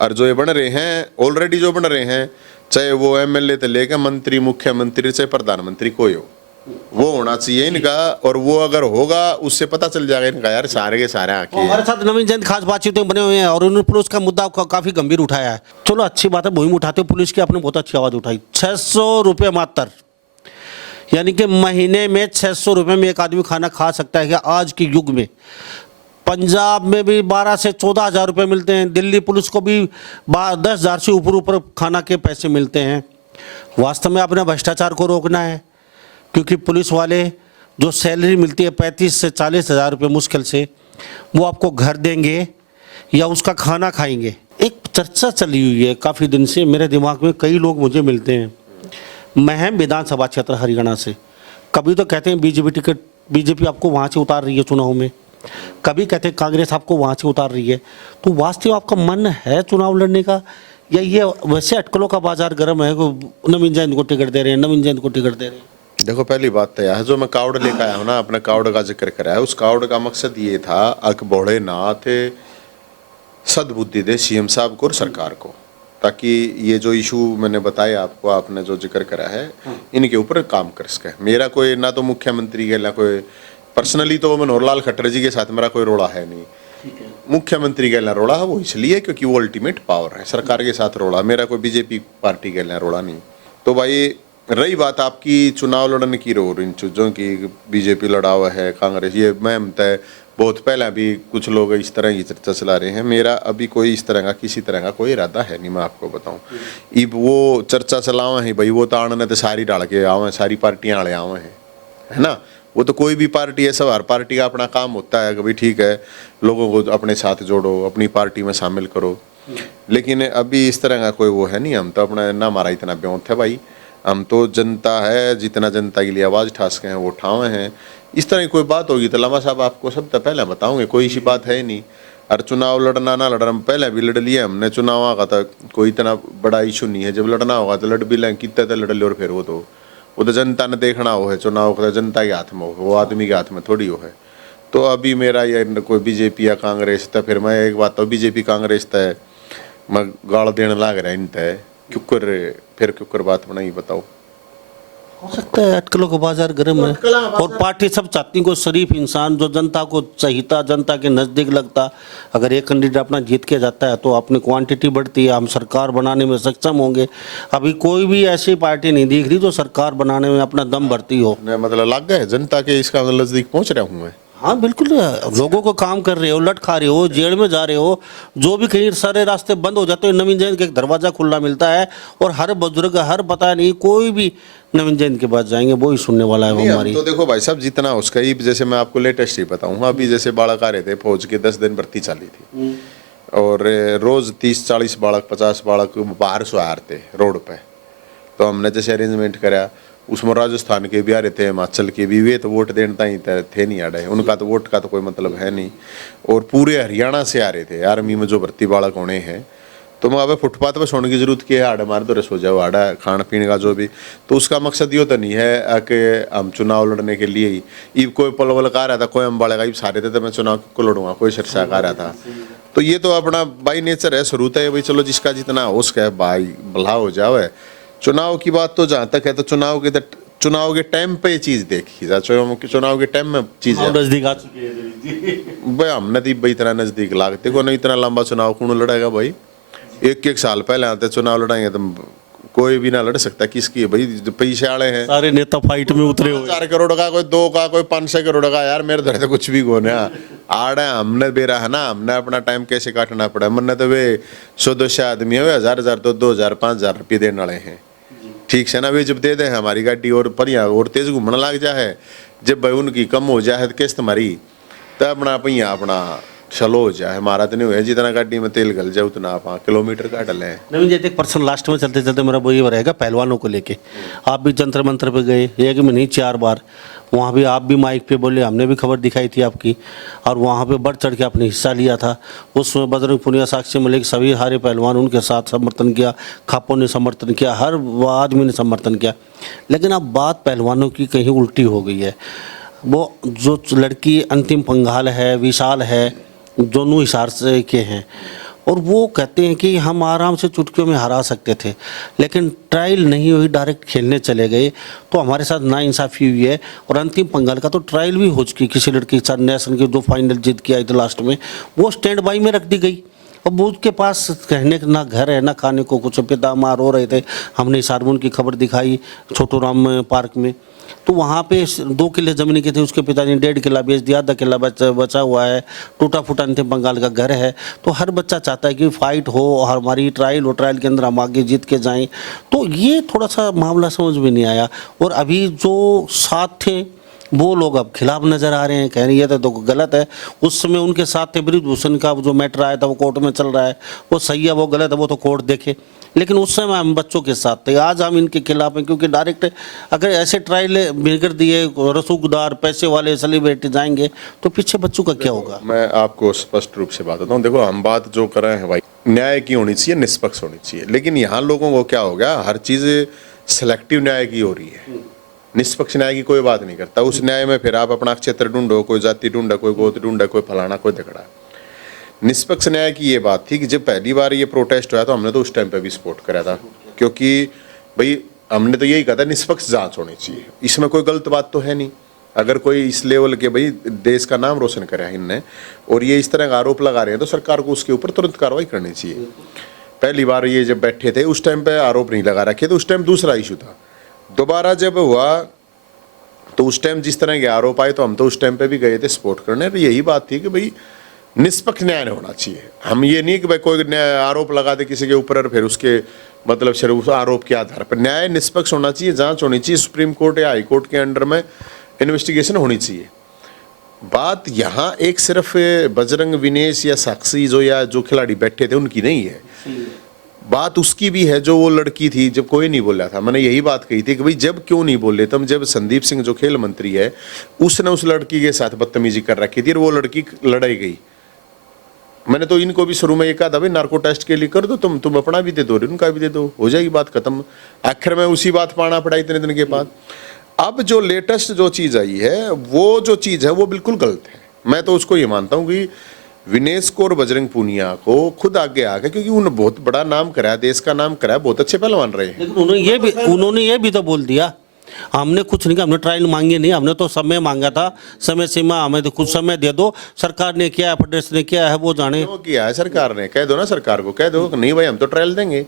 और जो ये बन रहे हैं ऑलरेडी जो बन रहे हैं, चाहे वो एमएलए से लेकर मंत्री, मुख्यमंत्री, चाहे प्रधानमंत्री कोई हो, वो होना चाहिए इनका, और वो अगर होगा उससे पता चल जाएगा इनका यार सारे के सारे आके हमारे साथ नवीन जैन खास बातचीतें बने हुए हैं और उन्होंने पुलिस का मुद्दा काफी गंभीर उठाया है। चलो अच्छी बात है, मुहिम उठाते हो पुलिस की, आपने बहुत अच्छी आवाज उठाई। 600 रुपये मात्र, यानी कि महीने में 600 रुपये में एक आदमी खाना खा सकता है। कि आज के युग में पंजाब में भी 12 से 14 हज़ार रुपये मिलते हैं, दिल्ली पुलिस को भी 10,000 से ऊपर खाना के पैसे मिलते हैं। वास्तव में अपने भ्रष्टाचार को रोकना है, क्योंकि पुलिस वाले जो सैलरी मिलती है 35 से 40 हज़ार रुपये मुश्किल से, वो आपको घर देंगे या उसका खाना खाएंगे। एक चर्चा चली हुई है काफ़ी दिन से मेरे दिमाग में, कई लोग मुझे मिलते हैं। मैं विधानसभा क्षेत्र हरियाणा से, कभी तो कहते हैं बीजेपी आपको वहाँ से उतार रही है चुनाव में, कभी कहते हैं कांग्रेस आपको वहाँ से उतार रही है। तो वास्तव में आपका मन है चुनाव लड़ने का, या ये वैसे अटकलों का बाजार गर्म है, नवीन जैन को टिकट दे रहे हैं, नवीन जैन को टिकट दे रहे हैं? देखो पहली बात तो यह है, जो मैं कावड़ लेकर आया हूँ ना, अपने कावड़ का जिक्र कराया, उस कावड़ का मकसद ये था अकबोड़े नाथ सद्बुद्धि दे सीएम साहब को और सरकार को, ताकि ये जो इशू मैंने बताया आपको, आपने जो जिक्र करा है, इनके ऊपर काम कर सके। मेरा कोई ना तो मुख्यमंत्री के, ना कोई पर्सनली तो मनोहर लाल खट्टर जी के साथ मेरा कोई रोड़ा है नहीं। मुख्यमंत्री के लिए रोड़ा है वो इसलिए क्योंकि वो अल्टीमेट पावर है, सरकार के साथ रोड़ा, मेरा कोई बीजेपी पार्टी के लिए रोड़ा नहीं। तो भाई रही बात आपकी चुनाव लड़ने की, रो इन चीज़ों की, बीजेपी लड़ा हुआ है कांग्रेस, ये मैं तय बहुत पहले भी कुछ लोग इस तरह की चर्चा चला रहे हैं। मेरा अभी कोई इस तरह का किसी तरह का कोई इरादा है नहीं, मैं आपको बताऊं। इब वो चर्चा चलावा है भाई, वो ताड़ ने तो सारी डाल के आवे, सारी पार्टियां आड़े आवे हैं, है ना। वो तो कोई भी पार्टी है, सब हर पार्टी का अपना काम होता है कि भाई ठीक है लोगों को अपने साथ जोड़ो, अपनी पार्टी में शामिल करो, लेकिन अभी इस तरह का कोई वो है नहीं। हम तो अपना ना, हमारा इतना ब्योंत है भाई, हम तो जनता है, जितना जनता के लिए आवाज़ ठास के हैं वो उठावे हैं। इस तरह की कोई बात होगी तो लामा साहब आपको सब तो पहले बताऊंगे, कोई ऐसी बात है नहीं। और चुनाव लड़ना ना लड़ना पहले भी लड़ लिए हमने, चुनाव का तो कोई इतना बड़ा इशू नहीं है। जब लड़ना होगा तो लड़ भी लें, कितने तो लड़ ले, और फिर वो तो जनता ने देखना हो है, चुनाव का जनता के हाथ में हो, वो आदमी के हाथ में थोड़ी हो है। तो अभी मेरा ये कोई बीजेपी या कांग्रेस था, फिर मैं एक बात तो बीजेपी कांग्रेस तय मैं गाड़ देने लग रहा इन तय क्यों बात बनाई बताओ। हो सकता है अटकलों का बाजार गर्म है, और पार्टी सब चाहती है कोई शरीफ इंसान जो जनता को चाहिता, जनता के नज़दीक लगता। अगर एक कैंडिडेट अपना जीत के जाता है तो अपनी क्वांटिटी बढ़ती है, हम सरकार बनाने में सक्षम होंगे। अभी कोई भी ऐसी पार्टी नहीं दिख रही जो सरकार बनाने में अपना दम भरती हो। मतलब लग गए जनता के इसका नज़दीक पहुंच रहा हूँ मैं। हाँ बिल्कुल, लोगों को काम कर रहे हो, लट खा रहे हो, जेल में जा रहे हो, जो भी कहीं सारे रास्ते बंद हो जाते हैं, नवीन जैन का एक दरवाज़ा खुला मिलता है, और हर बुजुर्ग, हर पता नहीं कोई भी नवीन जैन के पास जाएंगे वो ही सुनने वाला है वो हमारी। तो देखो भाई साहब, जितना उसका ही, जैसे मैं आपको लेटेस्ट ही बताऊँ, अभी जैसे बालक आ रहे थे फौज के, 10 दिन भर्ती चाली थी, और रोज़ 30-40 बालक 50 बालक बाहर से आ रहे थे रोड पे। तो हमने जैसे अरेंजमेंट करा, उसमें राजस्थान के भी आ रहे थे, हिमाचल के भी, वे तो वोट देने ही थे नहीं आड़े, उनका तो वोट का तो कोई मतलब है नहीं। और पूरे हरियाणा से आ रहे थे आर्मी में जो भर्ती बालक होने हैं। तो मैं अब फुटपाथ पर सोने की जरूरत की है, आड़ा मार दो रसो जाओ, आड़ा खान पीने का जो भी। तो उसका मकसद ये तो नहीं है कि हम चुनाव लड़ने के लिए ही कोई पलवल का रहा था, कोई हम बाड़े का सारे थे तो मैं चुनाव को लड़ूंगा, कोई शर्षा का रहा था। तो ये तो अपना बाई नेचर है, शुरू है भाई, चलो जिसका जितना हो उसका भाई भला हो जाए। चुनाव की बात तो जहाँ तक है, तो चुनाव के टाइम पे ये चीज देखी जा, चुनाव के टाइम में चीज नजदीक आ चुकी है भाई। हमने तो भाई इतना नजदीक लागते को नहीं, इतना लंबा चुनाव कौन लड़ेगा भाई। एक साल पहले आते चुनाव लड़ाएंगे तो कोई भी ना लड़ सकता, किसकी भाई पैसे वाले हैं, सारे नेता फाइट में उतरे हुए, 4 करोड़ का, कोई 2 का, कोई 500 करोड़ का। यार मेरे घर तो कुछ भी गोने आड़ है, हमने बेरा है ना, हमने अपना टाइम कैसे काटना पड़ा। मन तो वे 100-200 आदमी है, 1000 तो 2000 5000 रुपये देने वाले हैं, ठीक से ना। वे जब दे दे हमारी गाड़ी और परिया और तेज घूमने लग जाए, जब भाई उनकी कम हो जाए किस्त हमारी, तब अपना पहिया अपना चलो हो जाए। हमारा तो नहीं हुआ, जितना गाड़ी में तेल गल जाए उतना आप किलोमीटर का डले हैं। नवीन जी, एक पर्सन लास्ट में चलते चलते मेरा वो ये रहेगा, पहलवानों को लेके आप भी जंतर मंत्र पे गए, एक में नहीं 4 बार, वहाँ भी आप भी माइक पे बोले, हमने भी खबर दिखाई थी आपकी, और वहाँ पे बढ़ चढ़ के आपने हिस्सा लिया था। उसमें बजरंग पुनिया, साक्षी मलिक, सभी हारे पहलवान उनके साथ समर्थन किया, खापों ने समर्थन किया, हर आदमी ने समर्थन किया। लेकिन अब बात पहलवानों की कहीं उल्टी हो गई है। वो जो लड़की अंतिम पंघाल है, विशाल है, दोनों हिसार से के हैं, और वो कहते हैं कि हम आराम से चुटकियों में हरा सकते थे, लेकिन ट्रायल नहीं हुई, डायरेक्ट खेलने चले गए, तो हमारे साथ नाइंसाफ़ी हुई है। और अंतिम पंगाल का तो ट्रायल भी हो चुकी, किसी लड़की के साथ नेशन की जो फाइनल जीत के आई थी लास्ट में, वो स्टैंड बाई में रख दी गई। अब उसके पास कहने का ना घर है ना खाने को कुछ, पिता माँ रो रहे थे। हमने सारबुन की खबर दिखाई छोटू राम पार्क में, तो वहाँ पे 2 किले ज़मीन की थी, उसके पिता ने 1.5 किला बेच दिया, 1/2 किला बचा हुआ है, टूटा फूटा अंतिम बंगाल का घर है। तो हर बच्चा चाहता है कि फाइट हो और हमारी ट्रायल हो, ट्रायल के अंदर हम आगे जीत के जाएं। तो ये थोड़ा सा मामला समझ में नहीं आया। और अभी जो साथ थे वो लोग अब खिलाफ नजर आ रहे हैं, कह रही है तो गलत है। उस समय उनके साथ थे ब्रिजभूषण का जो मैटर आया था, वो कोर्ट में चल रहा है, वो सही है वो गलत है वो तो कोर्ट देखे, लेकिन उस समय हम बच्चों के साथ थे। आज हम इनके खिलाफ हैं, क्योंकि डायरेक्ट अगर ऐसे ट्रायल बिगड़ दिए, रसूखदार पैसे वाले सेलिब्रिटी जाएंगे तो पीछे बच्चों का क्या होगा। मैं आपको स्पष्ट रूप से बताता हूँ, देखो हम बात जो कर रहे हैं भाई, न्याय की होनी चाहिए, निष्पक्ष होनी चाहिए, लेकिन यहाँ लोगों को क्या हो गया, हर चीज़ सिलेक्टिव न्याय की हो रही है, निष्पक्ष न्याय की कोई बात नहीं करता। उस न्याय में फिर आप अपना क्षेत्र ढूंढो, कोई जाति ढूंढो, कोई गोत्र ढूंढो, कोई फलाना कोई झगड़ा। निष्पक्ष न्याय की ये बात थी कि जब पहली बार ये प्रोटेस्ट हुआ तो हमने तो उस टाइम पे भी सपोर्ट करा था, क्योंकि भाई हमने तो यही कहा था निष्पक्ष जांच होनी चाहिए, इसमें कोई गलत बात तो है नहीं। अगर कोई इस लेवल के भाई देश का नाम रोशन करा है इनने और ये इस तरह का आरोप लगा रहे हैं, तो सरकार को उसके ऊपर तुरंत कार्रवाई करनी चाहिए। पहली बार ये जब बैठे थे उस टाइम पे आरोप नहीं लगा रखे, तो उस टाइम दूसरा इशू था। दोबारा जब हुआ तो उस टाइम जिस तरह के आरोप आए तो हम तो उस टाइम पे भी गए थे सपोर्ट करने। तो यही बात थी कि भाई निष्पक्ष न्याय होना चाहिए। हम ये नहीं कि भाई कोई आरोप लगा दे किसी के ऊपर और फिर उसके मतलब सिर्फ उस आरोप के आधार पर, न्याय निष्पक्ष होना चाहिए, जांच होनी चाहिए, सुप्रीम कोर्ट या हाई कोर्ट के अंडर में इन्वेस्टिगेशन होनी चाहिए। बात यहाँ एक सिर्फ बजरंग, विनेश या साक्षी जो खिलाड़ी बैठे थे उनकी नहीं है, बात उसकी भी है जो वो लड़की थी जब कोई नहीं बोल रहा था। मैंने यही बात कही थी कि भाई जब क्यों नहीं बोले तुम, जब संदीप सिंह जो खेल मंत्री है उसने उस लड़की के साथ बदतमीजी कर रखी थी और वो लड़की लड़ाई गई। मैंने तो इनको भी शुरू में ये कहा था भाई नार्को टेस्ट के लिए कर दो, तुम अपना भी दे दो उनका भी दे दो, हो जाएगी बात खत्म। आखिर में उसी बात पाना पड़ा इतने दिन के बाद। अब जो लेटेस्ट जो चीज़ आई है वो जो चीज़ है वो बिल्कुल गलत है। मैं तो उसको ये मानता हूँ कि विनेश को और बजरंग पूनिया को खुद आगे आ गए, क्योंकि उन्होंने बहुत बड़ा नाम कराया, देश का नाम कराया, बहुत अच्छे पहलवान रहे हैं। लेकिन उन्होंने ये भी तो बोल दिया, हमने कुछ नहीं किया, हमने ट्रायल मांगे नहीं, हमने तो समय मांगा था, समय सीमा हमें तो कुछ समय दे दो। सरकार ने किया है, फेडरेशन ने किया है, वो जाने क्यों किया है सरकार ने, कह दो ना सरकार को, कह दो नहीं भाई हम तो ट्रायल देंगे।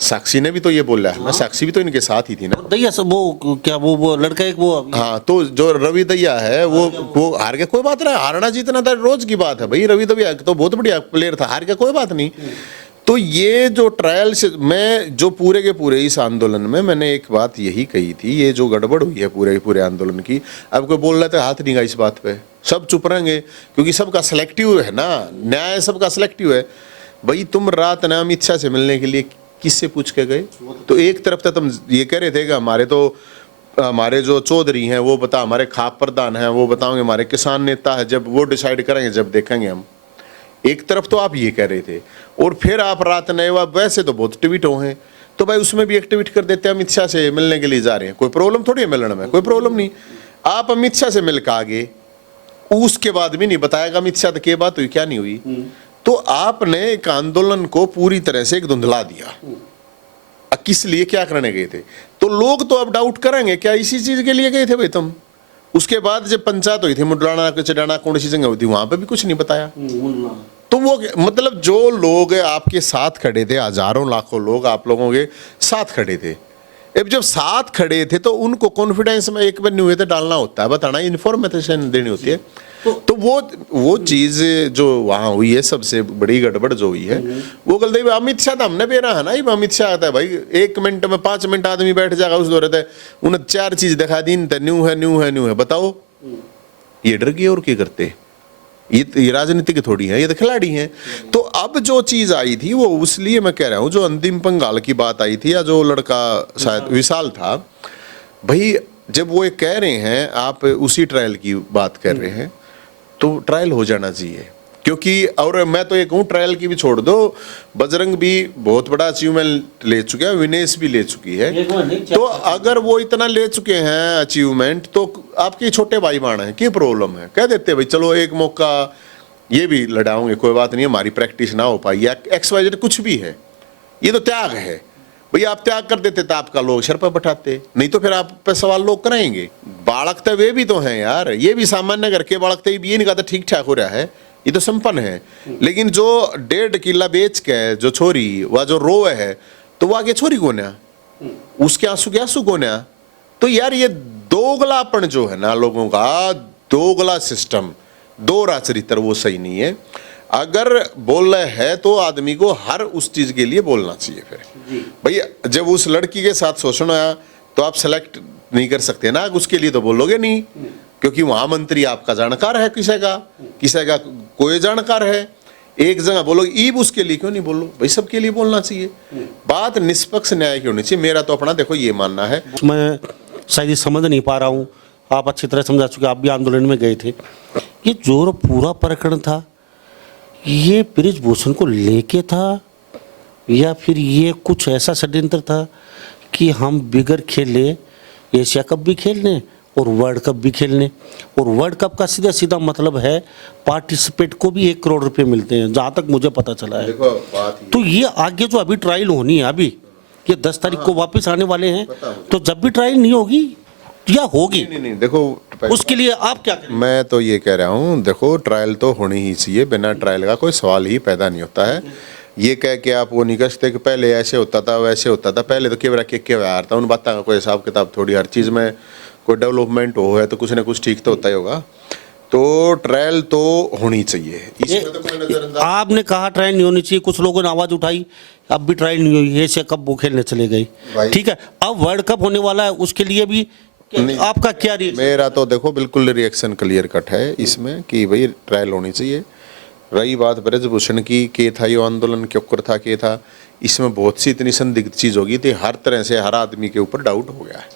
साक्षी ने भी तो ये बोला है, साक्षी भी तो इनके साथ ही थी ना। दैया सब वो क्या वो लड़का एक वो, हाँ तो जो रवि दैया है वो हार गया, कोई बात नहीं, हारना जीतना था रोज की बात है भाई। रवि दैया तो बहुत बढ़िया प्लेयर था, हार गया कोई बात नहीं। तो ये जो ट्रायल से मैं जो पूरे के पूरे इस आंदोलन में मैंने एक बात यही कही थी, ये जो गड़बड़ हुई है पूरे पूरे आंदोलन की, अब कोई बोल रहा था हाथ नहीं गा इस बात पे, सब चुप रहेंगे क्योंकि सबका सिलेक्टिव है ना, न्याय सबका सिलेक्टिव है। भाई तुम रात ना अमित शाह से मिलने के लिए किससे पूछ के गए? तो एक तरफ तो तुम ये कह रहे थे कि हमारे जो चौधरी हैं वो बता, हमारे खाप प्रधान हैं वो बताओगे, हमारे किसान नेता है, जब वो डिसाइड करेंगे जब देखेंगे हम। एक तरफ तो आप ये कह रहे थे और फिर आप रात नए वैसे तो बहुत ट्वीट हो हैं, तो भाई उसमें भी एक ट्वीट कर देते हैं अमित शाह से मिलने के लिए जा रहे हैं, कोई प्रॉब्लम थोड़ी है मिलने में, कोई प्रॉब्लम नहीं। आप अमित शाह से मिल के आगे उसके बाद भी नहीं बताएगा अमित शाह की बात हुई क्या नहीं हुई, तो आपने एक आंदोलन को पूरी तरह से एक धुंधला दिया। किस लिए क्या करने गए थे? तो लोग तो अब डाउट करेंगे क्या इसी चीज के लिए गए थे भाई तुम? उसके बाद जब पंचायत हुई थी मुडलाना चढ़ाना कौन सी जगह हुई थी वहां पे भी कुछ नहीं बताया। तो वो मतलब जो लोग आपके साथ खड़े थे, हजारों लाखों लोग आप लोगों के साथ खड़े थे, अब जब साथ खड़े थे तो उनको कॉन्फिडेंस में एक बार नहीं हुए थे डालना होता है, बताना इन्फॉर्मेशन देनी होती है। तो वो चीज जो वहां हुई है सबसे बड़ी गड़बड़ जो हुई है वो गलती अमित शाह हमने भी रहा है ना, अमित शाह आता है भाई 1 मिनट में 5 मिनट आदमी बैठ जाएगा उस दौरे थे, उन्हें 4 चीज दिखा दी, न्यू है बताओ ये डर गए और क्या करते? ये राजनीतिक थोड़ी है, ये तो खिलाड़ी हैं। तो अब जो चीज आई थी वो उसलिए मैं कह रहा हूँ जो अंतिम पंगाल की बात आई थी या जो लड़का शायद विशाल था भाई, जब वो ये कह रहे हैं आप उसी ट्रायल की बात कर रहे हैं तो ट्रायल हो जाना चाहिए, क्योंकि और मैं तो ये कहूँ ट्रायल की भी छोड़ दो, बजरंग भी बहुत बड़ा अचीवमेंट ले चुके हैं, विनेश भी ले चुकी है, तो अगर वो इतना ले चुके हैं अचीवमेंट तो आपके छोटे भाई बहन है, क्या प्रॉब्लम है? कह देते भाई चलो एक मौका ये भी लड़ाओगे, कोई बात नहीं, हमारी प्रैक्टिस ना हो पाई या XYZ कुछ भी है, ये तो त्याग है। भैया आप त्याग कर देते तो आपका लोग सर पर बैठाते, नहीं तो फिर आप पे सवाल लोग कराएंगे। बालक तो वे भी तो हैं यार, ये भी सामान्य घर के बालक थे, ये नहीं कहता ठीक ठाक हो रहा है, ये तो संपन्न है। लेकिन जो 1.5 किला बेच के जो छोरी वह जो रोवे है, तो वो आगे छोरी कौन है, उसके आंसू के आंसू कौन है। तो यार ये दोगलापन जो है ना लोगों का, दोगला सिस्टम, दोहरा चरित्र, वो सही नहीं है। अगर बोल रहे हैं तो आदमी को हर उस चीज के लिए बोलना चाहिए। फिर भैया जब उस लड़की के साथ शोषण आया तो आप सेलेक्ट नहीं कर सकते ना, उसके लिए तो बोलोगे नहीं, क्योंकि वहां मंत्री आपका जानकार है, किसी का कोई जानकार है। एक जगह बोलोगे ईब, उसके लिए क्यों नहीं बोलो भाई, सबके लिए बोलना चाहिए। बात निष्पक्ष न्याय की होनी चाहिए। मेरा तो अपना देखो ये मानना है। मैं शायद समझ नहीं पा रहा हूँ, आप अच्छी तरह समझा चुके, आप भी आंदोलन में गए थे। ये जो पूरा प्रकरण था ये बृजभूषण को लेके था या फिर ये कुछ ऐसा षड्यंत्र था कि हम बिगर खेले एशिया कप भी खेलने और वर्ल्ड कप भी खेलने, और वर्ल्ड कप का सीधा सीधा मतलब है पार्टिसिपेट को भी 1 करोड़ रुपए मिलते हैं, जहाँ तक मुझे पता चला है। देखो बात तो ये आगे जो अभी ट्रायल होनी है, अभी ये 10 तारीख को वापस आने वाले हैं, तो जब भी ट्रायल नहीं होगी या होगी, नहीं देखो उसके लिए आप क्या करें? मैं तो ये कह रहा हूँ, देखो ट्रायल तो होनी ही चाहिए, बिना ट्रायल का कोई सवाल ही पैदा नहीं होता है। ये कह के आप वो नहीं कह सकते कि पहले ऐसे होता था वैसे होता था, पहले तो केवरा के व्यवहार था, उन बातों का कोई हिसाब किताब थोड़ी, हर चीज़ में कोई डेवलपमेंट हो है तो कुछ ना कुछ ठीक तो होता ही होगा। तो ट्रायल तो होनी चाहिए, इसमें तो कोई नजरअंदाज। आपने कहा ट्रायल नहीं होनी चाहिए, कुछ लोगों ने आवाज उठाई अब भी ट्रायल नहीं हुई, एशिया कप वो खेलने चले गए, ठीक है, अब वर्ल्ड कप होने वाला है, उसके लिए भी आपका क्या रिएक्शन? मेरा तो देखो बिल्कुल रिएक्शन क्लियर कट है इसमें कि भाई ट्रायल होनी चाहिए। रही बात बृजभूषण की, के था ये आंदोलन क्यों कर था, के था, इसमें बहुत सी इतनी संदिग्ध चीज होगी थी, हर तरह से हर आदमी के ऊपर डाउट हो गया है,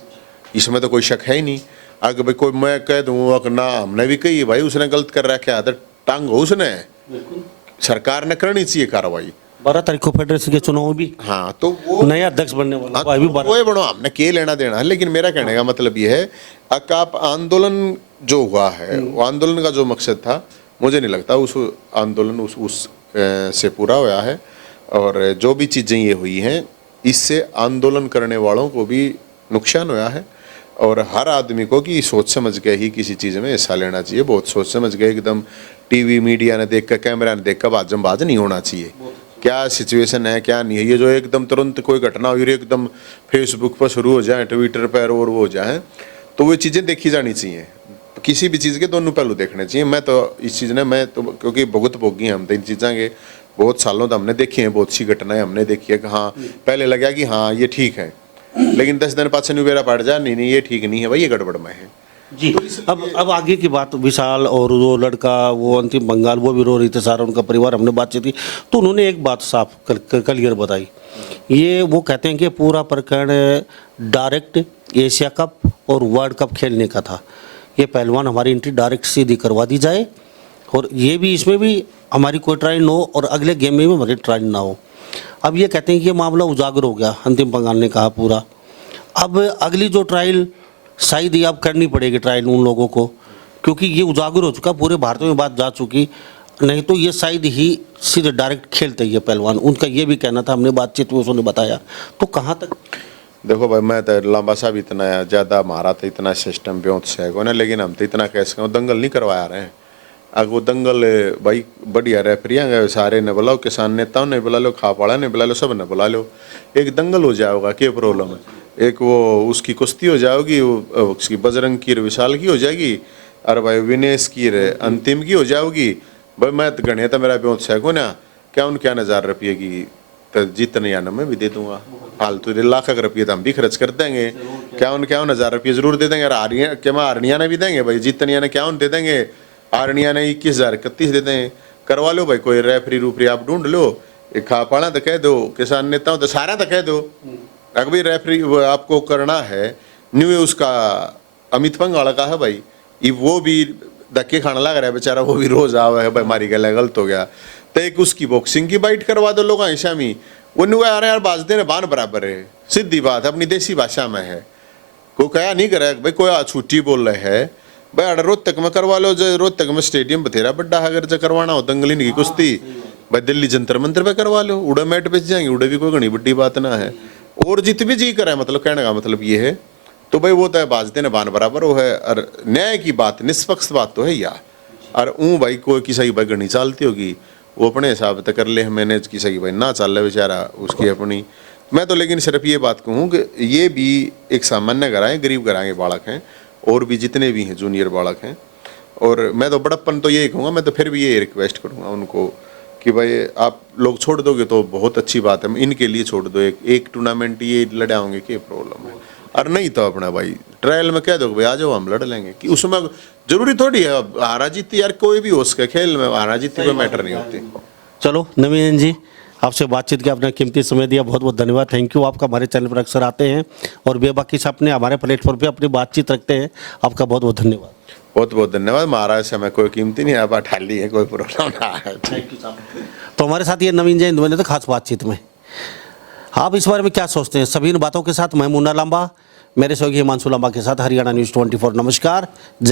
इसमें तो कोई शक है ही नहीं। अगर भाई कोई मैं कह दूँ ना, हमने भी कही भाई उसने गलत कर रखा है, टांग हो उसने, सरकार ने करनी चाहिए कार्रवाई। 12 तारीख को फेडरेशन के चुनाव भी, हाँ तो वो नया अध्यक्ष बनने वाला हाँ, अभी वो बनो हमने के लेना देना है। लेकिन मेरा कहने का मतलब ये है, आप आंदोलन जो हुआ है, वो आंदोलन का जो मकसद था, मुझे नहीं लगता उस आंदोलन उस से पूरा हुआ है। और जो भी चीज़ें ये हुई हैं, इससे आंदोलन करने वालों को भी नुकसान हुआ है, और हर आदमी को कि सोच समझ के ही किसी चीज़ में हिस्सा लेना चाहिए, बहुत सोच समझ के, एकदम टीवी मीडिया ने देख कर, कैमरा ने देख कर बाजमबाज नहीं होना चाहिए, क्या सिचुएशन है क्या नहीं है। ये जो एकदम तुरंत कोई घटना हुई एकदम फेसबुक पर शुरू हो जाए, ट्विटर पर और वो हो जाए, तो वो चीज़ें देखी जानी चाहिए। किसी भी चीज़ के दोनों पहलू देखने चाहिए। मैं तो इस चीज़ ने, मैं तो क्योंकि भुगत भोगी हम तो इन चीज़ों के, बहुत सालों तो हमने देखी हैं, बहुत सी घटनाएं हमने देखी है कि हाँ पहले लगा कि हाँ ये ठीक है, लेकिन 10 दिन पास नहीं बेरा पड़ जाए, नहीं ये ठीक नहीं है भाई, ये गड़बड़ में है जी। अब आगे की बात, विशाल और वो लड़का वो अंतिम बंगाल, वो भी रो रही थी, सारा उनका परिवार, हमने बातचीत की तो उन्होंने एक बात साफ क्लियर बताई, ये वो कहते हैं कि पूरा प्रकरण डायरेक्ट एशिया कप और वर्ल्ड कप खेलने का था, ये पहलवान हमारी एंट्री डायरेक्ट सीधी करवा दी जाए, और ये भी इसमें भी हमारी कोई ट्रायल ना हो और अगले गेम में भी हमारी ट्रायल ना हो। अब ये कहते हैं कि ये मामला उजागर हो गया, अंतिम बंगाल ने कहा पूरा, अब अगली जो ट्रायल शायद ही अब करनी पड़ेगी ट्रायल उन लोगों को, क्योंकि ये उजागर हो चुका, पूरे भारत में बात जा चुकी, नहीं तो ये शायद ही सीधे डायरेक्ट खेलते ही पहलवान, उनका ये भी कहना था, हमने बातचीत में उसने बताया। तो कहाँ तक? देखो भाई मैं तो लंबा सा भी इतना ज़्यादा हमारा तो इतना सिस्टम ब्योत से है ना, लेकिन हम तो इतना कैसे दंगल नहीं करवाया रहे हैं। अगर वो दंगल भाई बढ़िया रेफरियाँ सारे ने बुलाओ, किसान नेताओं ने बुला लो, खापाड़ा ने बुला लो, सब ने बुला लो, एक दंगल हो जाएगा, क्या प्रॉब्लम है। एक वो उसकी कुश्ती हो जाएगी, वो उसकी बजरंग की विशाल की हो जाएगी, और भाई विनेश की अंतिम की हो जाएगी। भाई मैं तो गणे था मेरा ब्योत से को ना, क्या उन क्या 1000 रुपये की तो जीतने या मैं भी दे दूंगा, फालतू 1 लाख रुपये तो हम भी खर्च कर देंगे, क्या 1000 रुपये जरूर दे देंगे। और क्या मैं आर्निया ने भी देंगे भाई, जीतनिया ने क्या दे देंगे, आर्निया ने 21,000 31 दे देंगे, करवा लो भाई, कोई रेफरी रूफरी आप ढूंढ लो, एक खापाड़ा तो कह दो, किसान नेताओं तो सारा तो कह दो, अगर भाई रेफरी आपको करना है न्यू उसका अमित पंगाल का है भाई, वो भी धक्के खाने लग रहा है बेचारा, वो भी रोज आवा है भाई, हमारी गलत हो गया, तो एक उसकी बॉक्सिंग की बाइट करवा दो लोग ऐसा में, वो नुआ आ रहे यार बाज देने बान बराबर है, सीधी बात अपनी देसी भाषा में है, कोई कया नहीं करे भाई, कोई छुट्टी बोल रहे है भाई अड़ रोहतक में करवा लो, जो रोहतक में स्टेडियम बथेरा बड़ा है, अगर जो करवाना हो दंगल की कुश्ती भाई दिल्ली जंतर मंतर पे करवा लो, उड़ा मैट पे जाएंगे, उड़े भी कोई घनी बड़ी बात ना है। और जित भी जी करे, मतलब कहने का मतलब ये है, तो भाई वो तो बाज देने बान बराबर वो है। और न्याय की बात, निष्पक्ष बात तो है या, और भाई कोई की सही भाई घनी चलती होगी, वो अपने हिसाब से कर ले, मैनेज की सही भाई ना चल रहा बेचारा उसकी अपनी। मैं तो लेकिन सिर्फ ये बात कहूँ कि ये भी एक सामान्य घर है, गरीब घर के बालक हैं, और भी जितने भी हैं जूनियर बालक हैं। और मैं तो बड़प्पन तो यही कहूँगा, मैं तो फिर भी ये रिक्वेस्ट करूँगा उनको कि भाई आप लोग छोड़ दोगे तो बहुत अच्छी बात है, इनके लिए छोड़ दो, एक टूर्नामेंट ये लड़ाओगे, क्या प्रॉब्लम है। और नहीं तो अपना भाई ट्रायल में कह दो भाई आ जाओ हम लड़ लेंगे, कि उसमें जरूरी थोड़ी है हारा जीती, यार कोई भी हो सके खेल में, हारा जीती कोई मैटर नहीं होती। चलो नवीन जी, आपसे बातचीत किया, अपना कीमती समय दिया, बहुत बहुत धन्यवाद, थैंक यू। आपका हमारे चैनल पर अक्सर आते हैं और बेबाकी से अपने हमारे प्लेटफॉर्म पे अपनी बातचीत रखते हैं, आपका बहुत बहुत धन्यवाद। बहुत बहुत धन्यवाद। महाराज से हमें कोई कीमती नहीं, आप ठाली है, कोई प्रॉब्लम ना है। थैंक यू साहब। तो हमारे साथ ये नवीन जैन ने तो खास बातचीत में, आप इस बारे में क्या सोचते हैं? सभी इन बातों के साथ मैं मुन्ना लांबा, मेरे सहयोगी हिमांशु लांबा के साथ हरियाणा न्यूज़ 24। नमस्कार, जय।